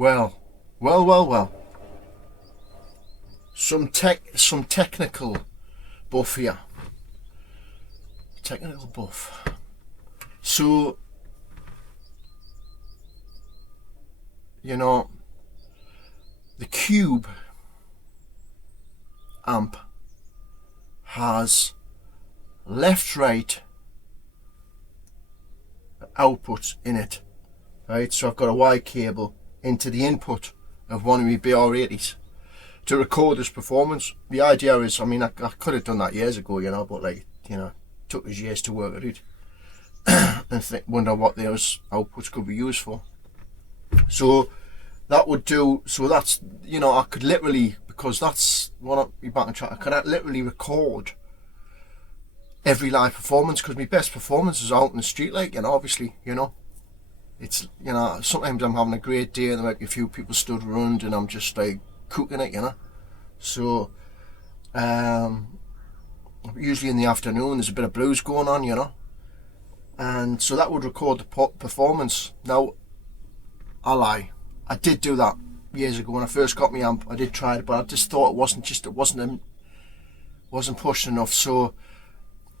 Well. Some technical buff here. Technical buff. So, you know, the Cube amp has left-right outputs in it, right? So I've got a Y cable into the input of one of my BR80s to record this performance. The idea is, I mean, I could have done that years ago, you know, but like, you know, it took us years to work it out and wonder what those outputs could be used for. So that would do, so that's, you know, I could literally, because that's what I'll be back on track, I could literally record every live performance, because my best performance is out in the street, like, you know, obviously, you know, it's, you know, sometimes I'm having a great day and there might be a few people stood around and I'm just like cooking it, you know. So usually in the afternoon there's a bit of blues going on, you know, and so that would record the performance. Now I lie, I did do that years ago when I first got my amp. I did try it, but I just thought it wasn't pushed enough. So,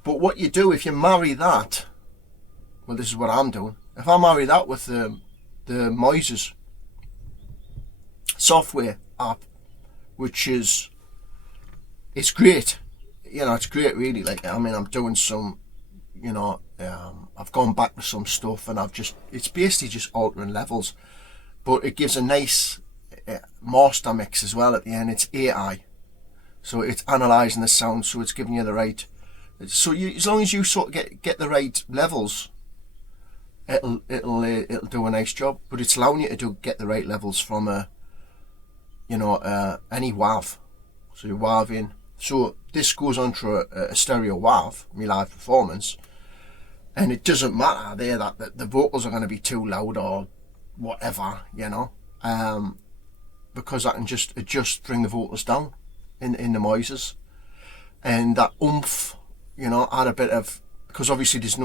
but what you do if you marry that, well, this is what I'm doing. If I marry that with the Moises software app, which is, it's great, you know, it's great really. Like, I mean, I'm doing some, you know, I've gone back to some stuff and it's basically just altering levels, but it gives a nice master mix as well at the end. It's AI, so it's analysing the sound, so it's giving you the right, so as long as you sort of get the right levels, it'll do a nice job. But it's allowing you to get the right levels from any WAV. So you WAV in. So this goes onto a stereo WAV, my live performance, and it doesn't matter there that the vocals are going to be too loud or whatever, you know, because I can just adjust, bring the vocals down in the Moises, and that oomph, you know, add a bit of, because obviously there's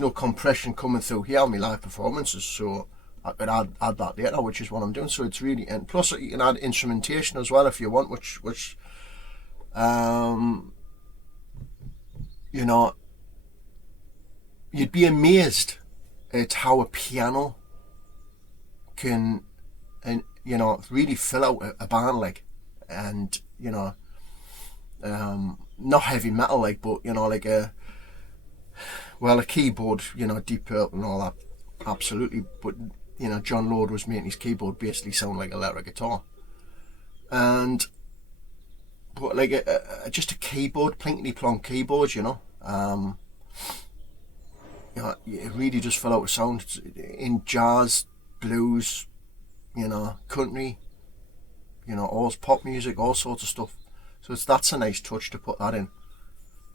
no compression coming through here on my live performances, so I could add that later, which is what I'm doing. So it's really, and plus you can add instrumentation as well if you want, which you know, you'd be amazed at how a piano can, and you know, really fill out a band, like, and you know, not heavy metal like, but you know, like a keyboard, you know, Deep Purple and all that, absolutely. But you know, John Lord was making his keyboard basically sound like electric guitar, and but like just a keyboard, plinkety plonk keyboard, you know, it really does fill out a sound in jazz, blues, you know, country, you know, all pop music, all sorts of stuff. So that's a nice touch to put that in,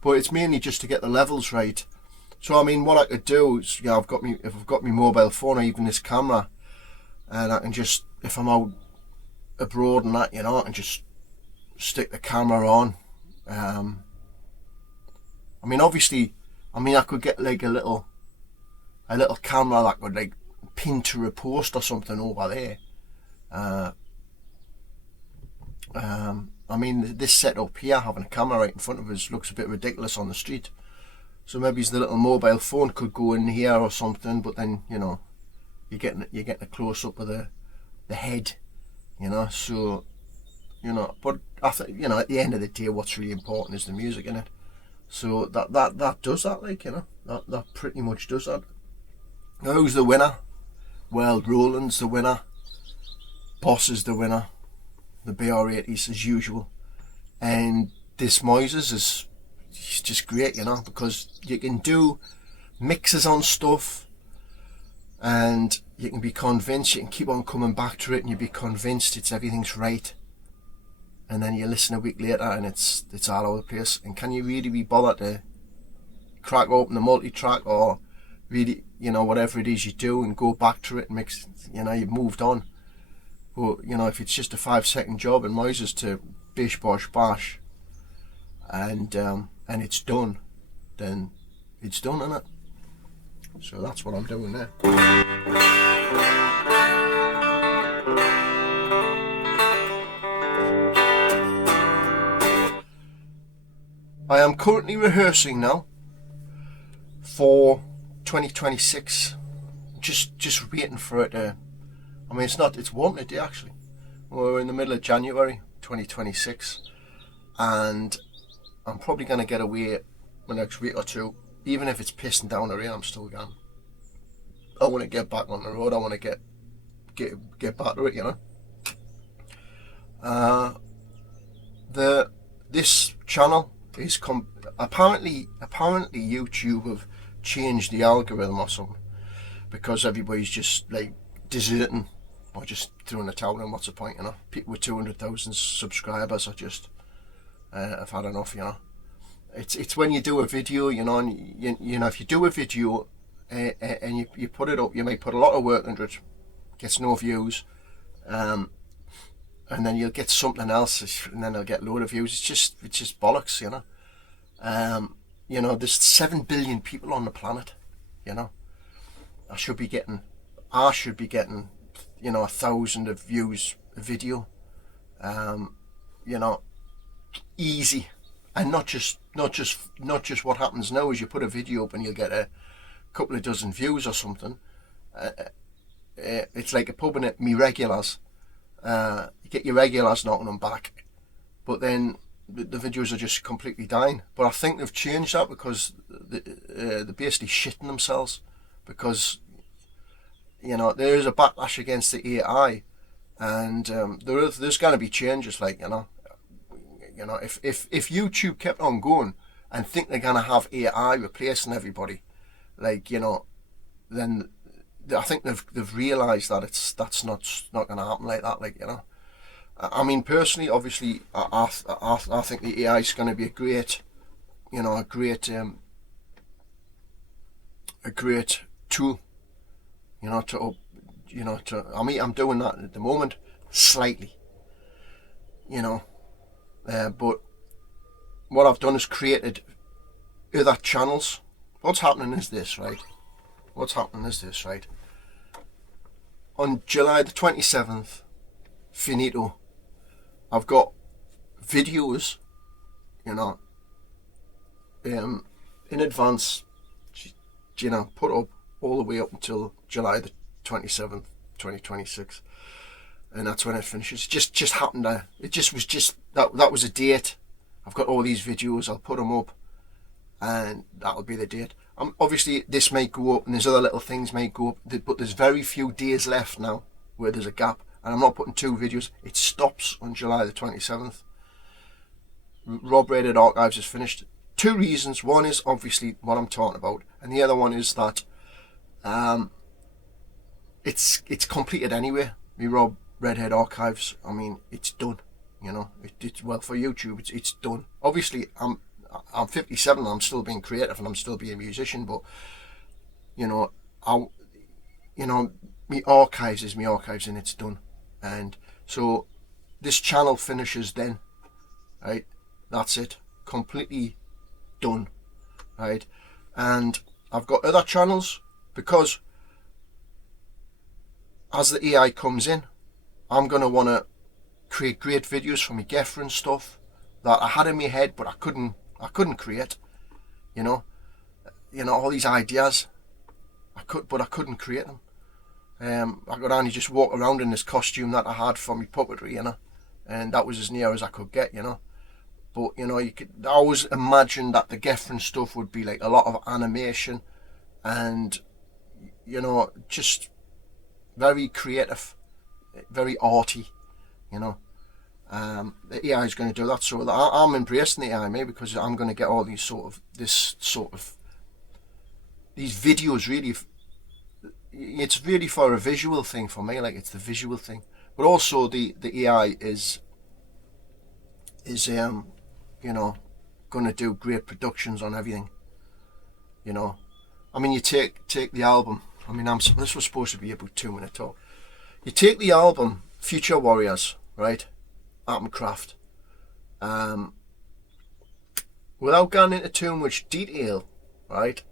but it's mainly just to get the levels right. So I mean, what I could do is, you know, if I've got my mobile phone or even this camera, and I can just, if I'm out abroad and that, you know, I can just stick the camera on. I mean, obviously, I mean, I could get like a little camera that could like pin to a post or something over there. I mean, this setup here, having a camera right in front of us, looks a bit ridiculous on the street. So maybe the little mobile phone could go in here or something, but then, you know, you're getting a close up of the head, you know. So, you know, but after, you know, at the end of the day, what's really important is the music in it. So that does that, like, you know, that pretty much does that. Now, who's the winner? Well, Roland's the winner. Boss is the winner. The BR80s as usual, and this Moises is just great, you know, because you can do mixes on stuff and you can be convinced, you can keep on coming back to it and you'll be convinced everything's right, and then you listen a week later and it's all over the place. And can you really be bothered to crack open the multi-track or really, you know, whatever it is you do and go back to it and mix, you know, you've moved on. But you know, if it's just a 5-second job and Moises to bish bosh bash and it's done, then it's done, isn't it? So that's what I'm doing there. I am currently rehearsing now for 2026. Just waiting for it to, I mean, it's warm today actually. We're in the middle of January 2026, and I'm probably going to get away the next week or two. Even if it's pissing down the rain, I'm still going. I want to get back on the road. I want to get back to it, you know. This channel is apparently YouTube have changed the algorithm or something, because everybody's just like deserting or just throwing the towel in. What's the point, you know? People with 200,000 subscribers are just have had enough, you know. It's when you do a video, you know, and you know, if you do a video and you put it up, you may put a lot of work into it, gets no views, and then you'll get something else, and then they'll get a load of views. It's just bollocks, you know. You know, there's 7 billion people on the planet, you know. I should be getting, you know, 1,000 of views a video, you know, easy. And not just what happens now is you put a video up and you'll get a couple of dozen views or something. It's like a pub in it, me regulars. You get your regulars knocking them back, but then the videos are just completely dying. But I think they've changed that because they're basically shitting themselves, because, you know, there is a backlash against the AI, and there's going to be changes, like, you know. You know, if YouTube kept on going and think they're going to have AI replacing everybody, like, you know, then I think they've realised that that's not going to happen like that, like, you know. I mean, personally, obviously, I think the AI is going to be a great, you know, a great tool, you know, I mean, I'm doing that at the moment, slightly, you know. But what I've done is created other channels. What's happening is this, right? On July the 27th, finito, I've got videos, you know, in advance, you know, put up all the way up until July the 27th, 2026. And that's when it finishes. Just happened. It just was that was a date. I've got all these videos. I'll put them up, and that'll be the date. Obviously, this may go up, and there's other little things may go up, but there's very few days left now where there's a gap, and I'm not putting 2 videos. It stops on July the 27th. Rob Redhead Archives is finished. 2 reasons. One is obviously what I'm talking about, and the other one is that it's completed anyway. Me Rob Redhead Archives, I mean, it's done, you know. It's well, for YouTube, it's done. Obviously, I'm 57, I'm still being creative and I'm still being a musician, but, you know, me archives is me archives, and it's done. And so this channel finishes then, right? That's it, completely done, right? And I've got other channels, because as the AI comes in, I'm going to want to create great videos for my girlfriend stuff that I had in my head, but I couldn't create, you know, all these ideas, but I couldn't create them. I could only just walk around in this costume that I had for my puppetry, you know, and that was as near as I could get, you know. But, you know, I always imagined that the girlfriend stuff would be like a lot of animation and, you know, just very creative, very arty, you know. The AI is going to do that, so I'm embracing the AI, maybe, because I'm going to get all these these videos. Really, it's really for a visual thing for me, like, it's the visual thing. But also the AI is you know, going to do great productions on everything, you know. I mean, you take the album. I mean, this was supposed to be about 2-minute talk. You take the album Future Warriors, right? Atomcraft. Without going into too much detail, right?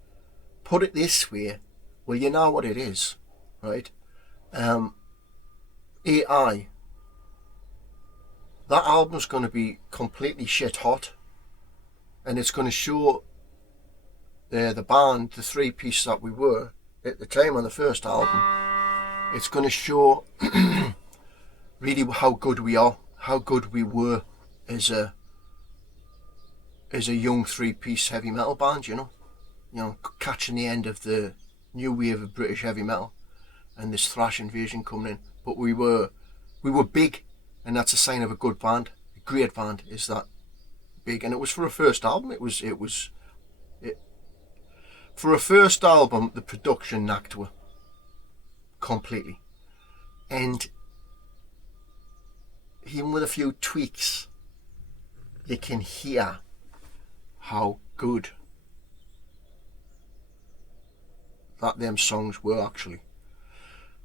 Put it this way. Well, you know what it is, right? AI. That album's going to be completely shit hot. and it's going to show the band, the three-piece that we were at the time on the first album. It's going to show really how good we are, how good we were as a young three-piece heavy metal band, you know, catching the end of the new wave of British heavy metal and this thrash invasion coming in. But we were big, and that's a sign of a good band. A great band is that big, and it was for a first album. It was for a first album. The production knacked her completely, and even with a few tweaks, you can hear how good that them songs were actually.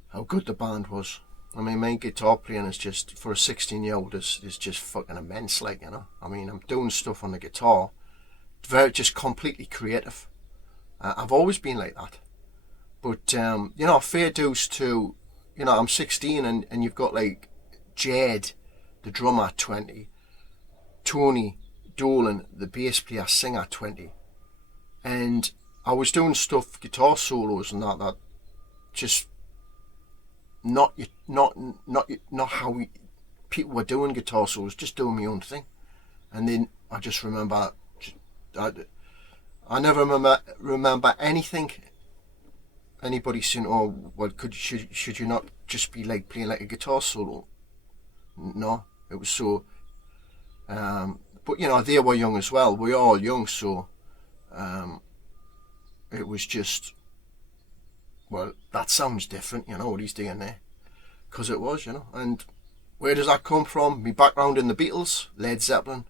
How good the band was. I mean, my guitar playing is just, for a 16-year-old, is just fucking immense, like, you know. I mean, I'm doing stuff on the guitar, very, just completely creative. I've always been like that. But, you know, fair dues to, you know, I'm 16 and you've got, like, Jed, the drummer, at 20, Tony Dolan, the bass player, singer, at 20. And I was doing stuff, guitar solos and that just not how people were doing guitar solos, just doing my own thing. And then I just remember, I never remember anything anybody saying, oh, well, should you not just be like playing like a guitar solo? No, it was so. But you know, they were young as well. We were all young, so it was just, well, that sounds different, you know, what he's doing there. Because it was, you know. And where does that come from? My background in the Beatles, Led Zeppelin,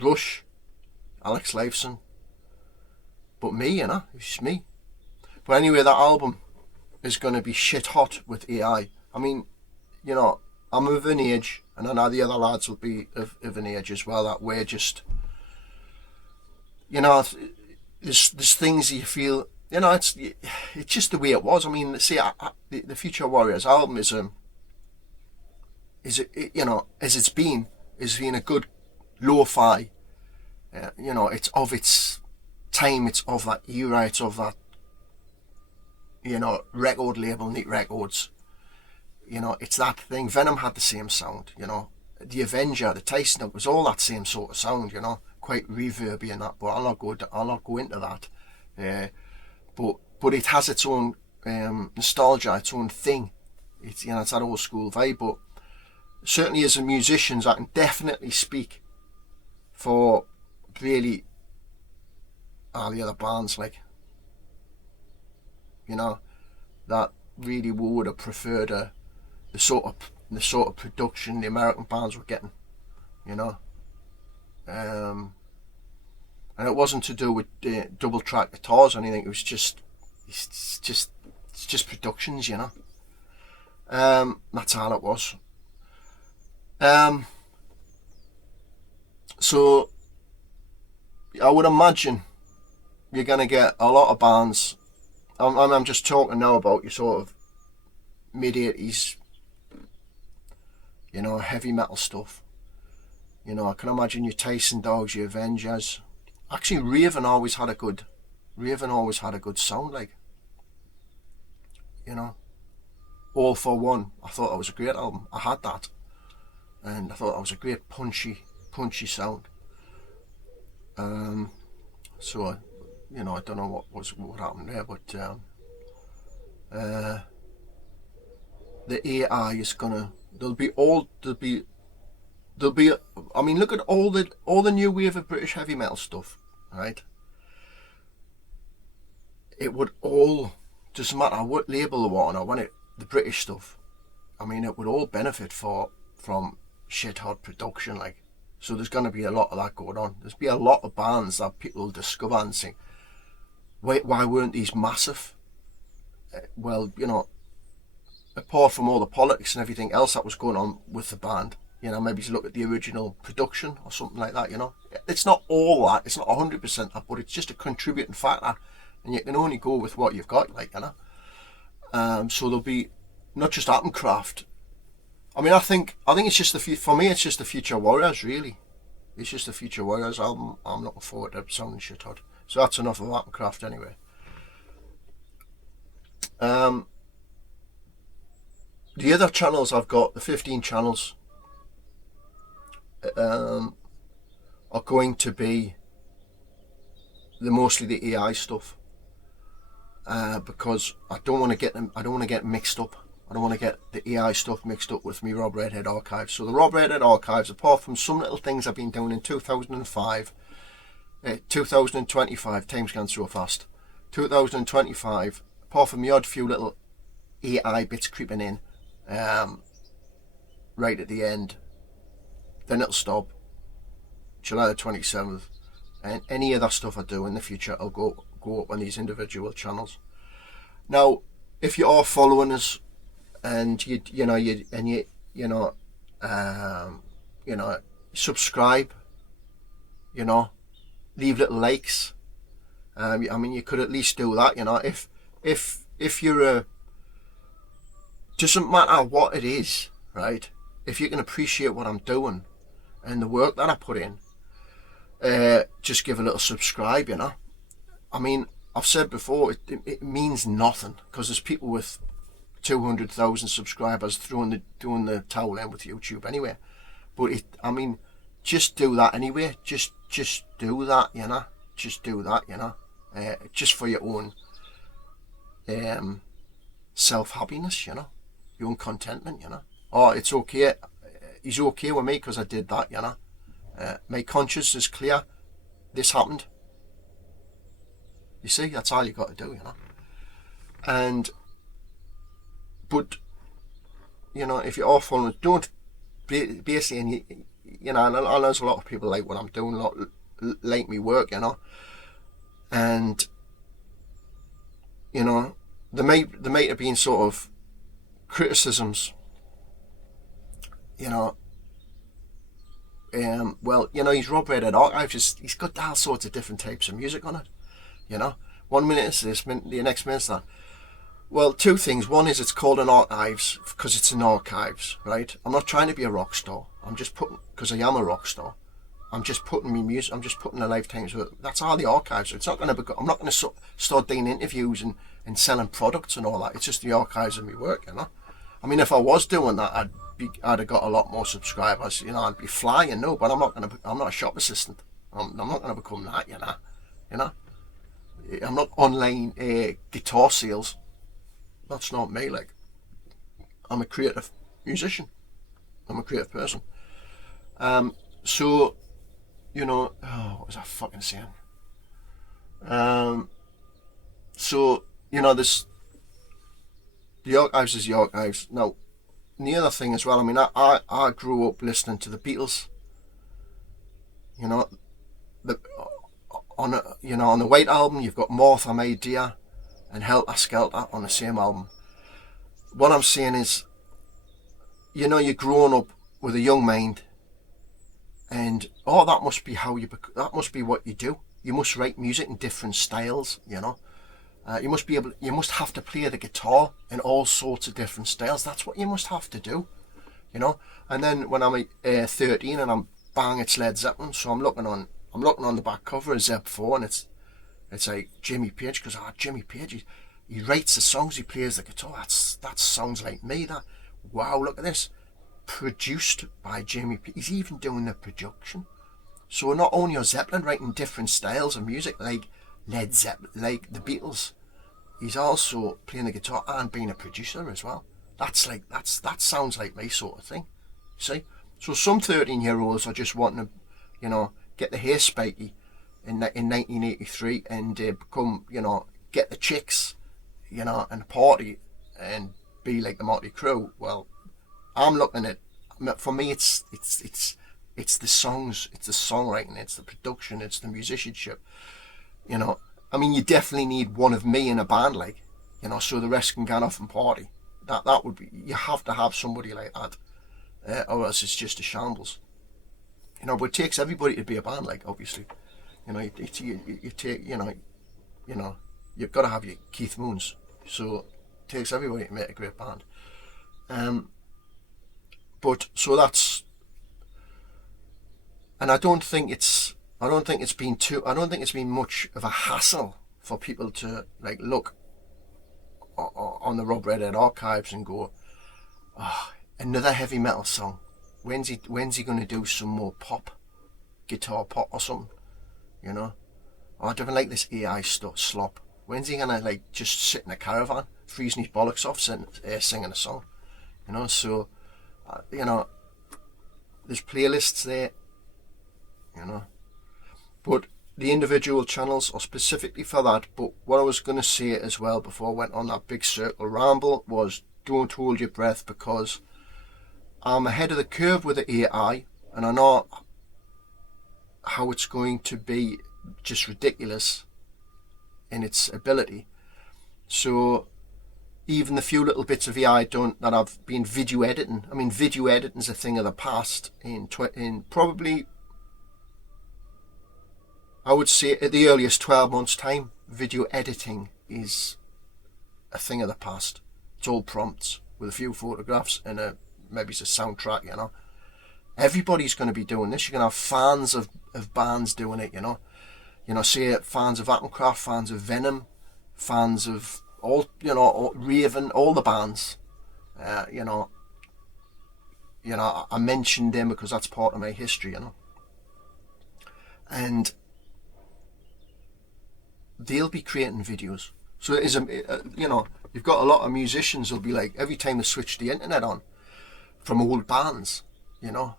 Rush, Alex Lifeson. But me, you know, it's me. But anyway, that album is going to be shit hot with AI. I mean, you know, I'm of an age, and I know the other lads will be of an age as well, that we're just, you know, there's things you feel, you know, it's just the way it was. I mean, see, the Future Warriors album is you know, as it's been a good lo-fi, you know, it's of its time, it's of that era, it's of that, you know, record label, Neat Records. You know, it's that thing. Venom had the same sound, you know. The Avenger, the Tyson, it was all that same sort of sound, you know, quite reverby and that. But I'll not go into that. But it has its own nostalgia, its own thing. It's, you know, it's that old school vibe. But certainly as a musicians, I can definitely speak for really all the other bands, like, you know, that really would have preferred the sort of production the American bands were getting, you know. And it wasn't to do with double track guitars or anything. It was just it's just productions, you know. That's all it was. So I would imagine you're gonna get a lot of bands. I'm just talking now about your sort of mid-80s, you know, heavy metal stuff. You know, I can imagine your Tyson Dogs, your Avengers. Actually, Raven always had a good sound, like, you know. All for One, I thought that was a great album. I had that, and I thought that was a great punchy sound. So, you know, I don't know what happened there, but the AI is gonna. There'll be. I mean, look at all the new wave of British heavy metal stuff, right? It would all, doesn't matter what label they want, or when the British stuff. I mean, it would all benefit from shit hot production, like. So there's going to be a lot of that going on. There's be a lot of bands that people will discover and think, wait, why weren't these massive? Well, you know, apart from all the politics and everything else that was going on with the band, you know, maybe look at the original production or something like that, you know. It's not all that, it's not 100% that, but it's just a contributing factor, and you can only go with what you've got, like, you know. So there'll be not just Atomcraft, I mean, I think it's just for me. It's just the Future Warriors, really. It's just the Future Warriors album. I'm looking forward to sounding shit hot. So that's enough of that craft anyway. The other channels I've got, the 15 channels, are going to be mostly the AI stuff, because I don't want to get them. I don't want to get mixed up. I don't want to get the AI stuff mixed up with me Rob Redhead Archives. So the Rob Redhead Archives, apart from some little things I've been doing in 2005, 2025, time's gone so fast. 2025, apart from the odd few little AI bits creeping in, right at the end, then it'll stop. July the 27th, and any other stuff I do in the future, I'll go up on these individual channels. Now, if you are following us, and you subscribe, leave little likes. I mean, you could at least do that. If you're doesn't matter what it is, right? If you can appreciate what I'm doing and the work that I put in, just give a little subscribe. I mean, I've said before, it means nothing, because there's people with 200,000 subscribers doing the towel in with YouTube anyway. But I mean, just do that anyway. Just do that, Just do that, just for your own self-happiness, your own contentment, Oh, it's okay. He's okay with me because I did that, my conscience is clear. This happened. You see, that's all you got to do, And but if you're off on it, don't basically, and I know there's a lot of people like what I'm doing, like me work, and there might have been sort of criticisms, well, he's Rob Redhead Archives. He's got all sorts of different types of music on it, 1 minute it's this, the next minute's that. Well, two things. One is it's called an archives because it's an archives, right? I'm not trying to be a rock star. I'm just putting, because I am a rock star, I'm just putting me music. I'm just putting a lifetime's work. That's all the archives. It's not going to be. I'm not going to start doing interviews and selling products and all that. It's just the archives of my work, I mean, if I was doing that, I'd have got a lot more subscribers. I'd be flying. No, but I'm not going to. I'm not a shop assistant. I'm not going to become that. I'm not online guitar sales. That's not me. Like, I'm a creative musician. I'm a creative person. So, what was I fucking saying? So, this, the archives is the archives. Now, and the other thing as well, I mean, I grew up listening to the Beatles. On the White Album, you've got Martha May Dear and Helter Skelter on the same album. What I'm saying is, you're growing up with a young mind, and that must be that must be what you do. You must write music in different styles. You must have to play the guitar in all sorts of different styles. That's what you must have to do. And then when I'm 13 and I'm bang, it's Led Zeppelin. So I'm looking on the back cover of Zep 4, and it's like Jimmy Page, because Jimmy Page, he writes the songs, he plays the guitar. That sounds like me. That, wow, look at this, produced by Jimmy Page. He's even doing the production. So not only are Zeppelin writing different styles of music like Led Zeppelin, like the Beatles, he's also playing the guitar and being a producer as well. That sounds like me sort of thing. See, so some 13-year-olds are just wanting to, get the hair spiky in 1983 and become, get the chicks, and party and be like the Motley Crue. Well, I'm looking at, for me, it's the songs, it's the songwriting, it's the production, it's the musicianship. I mean, you definitely need one of me in a band, like, so the rest can get off and party. That would be, you have to have somebody like that, or else it's just a shambles. But it takes everybody to be a band, like, obviously. You take, you've got to have your Keith Moons. So it takes everybody to make a great band. But so that's, and I don't think it's been much of a hassle for people to like look on the Rob Redhead Archives and go, oh, another heavy metal song. When's he going to do some more guitar pop or something? You know, oh, I don't like this AI stuff slop. When's he gonna like just sit in a caravan, freezing his bollocks off, singing a song? You know, so you know, there's playlists there. You know, but the individual channels are specifically for that. But what I was going to say as well before I went on that big circle ramble was, don't hold your breath, because I'm ahead of the curve with the AI, and I know how it's going to be just ridiculous in its ability. So even the few little bits of AI that I've been video editing, I mean, video editing's a thing of the past. In probably, I would say at the earliest 12 months time, video editing is a thing of the past. It's all prompts with a few photographs and maybe it's a soundtrack, you know. Everybody's going to be doing this. You're going to have fans of bands doing it, you know. You know, say fans of Attencraft, fans of Venom, fans of all, you know, Raven, all the bands. You know, I mentioned them because that's part of my history, you know. And they'll be creating videos. So it is, you know, you've got a lot of musicians who'll be like, every time they switch the internet on from old bands, you know,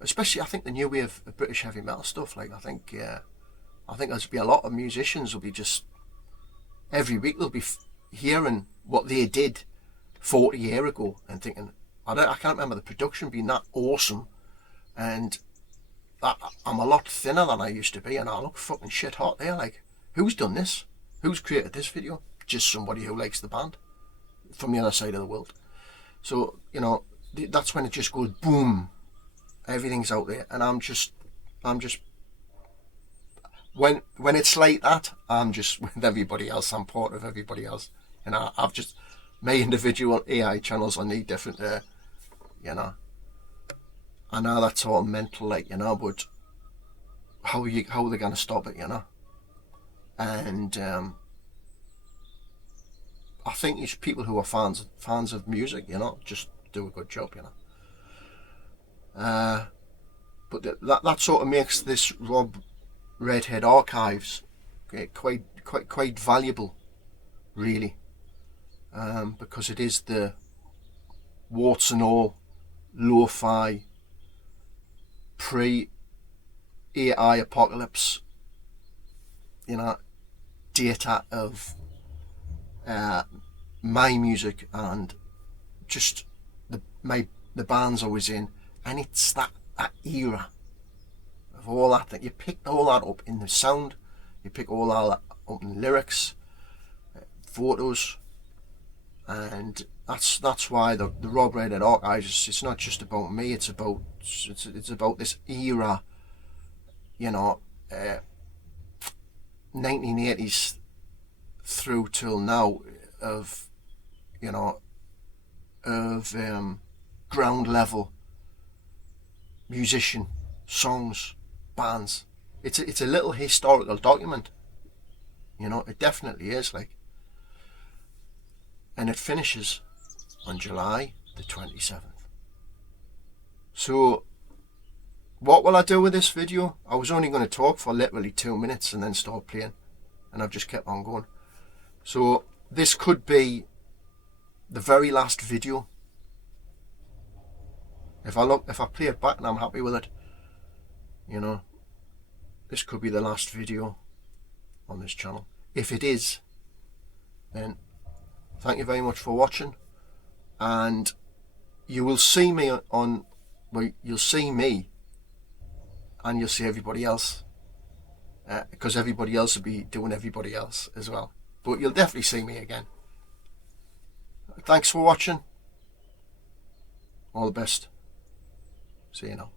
especially I think the new wave of British heavy metal stuff. Like I think there's be a lot of musicians who'll be just every week they'll be hearing what they did 40 years ago and thinking, I can't remember the production being that awesome, and I'm a lot thinner than I used to be, and I look fucking shit hot there. Like, who's done this? Who's created this video? Just somebody who likes the band from the other side of the world. So, you know, that's when it just goes boom. Everything's out there, and I'm just when it's like that, I'm just with everybody else. I'm part of everybody else, and I've just my individual AI channels. I need different, you know. I know that's all mental, like, you know, but how are they going to stop it, you know? And I think it's people who are fans of music, you know, just do a good job, you know. But that sort of makes this Rob Redhead Archives quite valuable, really, because it is the warts and all lo-fi pre-AI apocalypse, you know, data of my music and just the bands I was in, and it's that era of all that you picked all that up in the sound, you pick all that up in lyrics, photos, and that's why the Rob Redhead Archives, it's not just about me, it's about this era, you know, 1980s through till now of, you know, of ground level musician, songs, bands. It's a little historical document, you know. It definitely is, like. And it finishes on July the 27th. So what will I do with this video? I was only going to talk for literally 2 minutes and then start playing, and I've just kept on going. So this could be the very last video. If I play it back and I'm happy with it, you know, this could be the last video on this channel. If it is, then thank you very much for watching, and you will see me you'll see me and you'll see everybody else, because everybody else will be doing everybody else as well, but you'll definitely see me again. Thanks for watching. All the best. See you now.